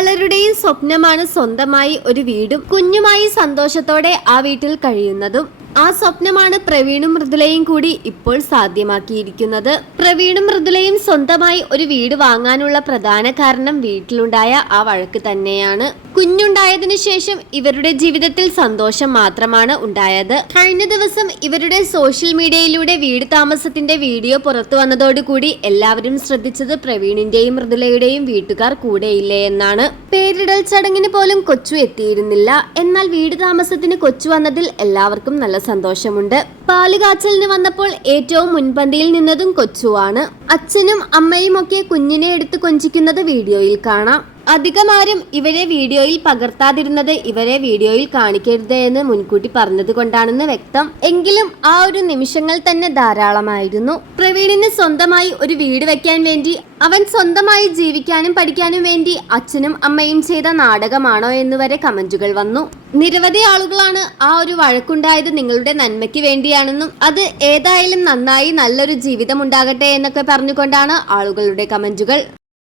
പലരുടെയും സ്വപ്നമാണ് സ്വന്തമായി ഒരു വീടും കുഞ്ഞുമായി സന്തോഷത്തോടെ ആ വീട്ടിൽ കഴിയുന്നതും. ആ സ്വപ്നമാണ് പ്രവീണും മൃദുലയും കൂടി ഇപ്പോൾ സാധ്യമാക്കിയിരിക്കുന്നത്. പ്രവീണും മൃദുലയും സ്വന്തമായി ഒരു വീട് വാങ്ങാനുള്ള പ്രധാന കാരണം വീട്ടിലുണ്ടായ ആ വഴക്ക് തന്നെയാണ്. കുഞ്ഞുണ്ടായതിനു ശേഷം ഇവരുടെ ജീവിതത്തിൽ സന്തോഷം മാത്രമാണ് ഉണ്ടായത്. കഴിഞ്ഞ ദിവസം ഇവരുടെ സോഷ്യൽ മീഡിയയിലൂടെ വീട് താമസത്തിന്റെ വീഡിയോ പുറത്തു വന്നതോടുകൂടി എല്ലാവരും ശ്രദ്ധിച്ചത് പ്രവീണിന്റെയും മൃദുലയുടെയും വീട്ടുകാർ കൂടെയില്ലേ എന്നാണ്. പേരിടൽ ചടങ്ങിന് പോലും കൊച്ചു എത്തിയിരുന്നില്ല. എന്നാൽ വീട് താമസത്തിന് കൊച്ചു വന്നതിൽ എല്ലാവർക്കും നല്ല സന്തോഷമുണ്ട്. പാലുകാച്ചലിന് വന്നപ്പോൾ ഏറ്റവും മുൻപന്തിയിൽ നിന്നതും കൊച്ചുവാണ്. അച്ഛനും അമ്മയും ഒക്കെ കുഞ്ഞിനെ എടുത്ത് കൊഞ്ചിക്കുന്നത് വീഡിയോയിൽ കാണാം. അധികമാരും ഇവരെ വീഡിയോയിൽ പകർത്താതിരുന്നത് ഇവരെ വീഡിയോയിൽ കാണിക്കരുത് എന്ന് മുൻകൂട്ടി പറഞ്ഞത് കൊണ്ടാണെന്ന് വ്യക്തം. എങ്കിലും ആ ഒരു നിമിഷങ്ങൾ തന്നെ ധാരാളമായിരുന്നു. പ്രവീണിന് സ്വന്തമായി ഒരു വീട് വെക്കാൻ വേണ്ടി, അവൻ സ്വന്തമായി ജീവിക്കാനും പഠിക്കാനും വേണ്ടി അച്ഛനും അമ്മയും ചെയ്ത നാടകമാണോ എന്നുവരെ കമന്റുകൾ വന്നു. നിരവധി ആളുകളാണ് ആ ഒരു വഴക്കുണ്ടായത് നിങ്ങളുടെ നന്മയ്ക്ക് വേണ്ടിയാണെന്നും അത് ഏതായാലും നന്നായി നല്ലൊരു ജീവിതം ഉണ്ടാകട്ടെ എന്നൊക്കെ പറഞ്ഞുകൊണ്ടാണ് ആളുകളുടെ കമന്റുകൾ.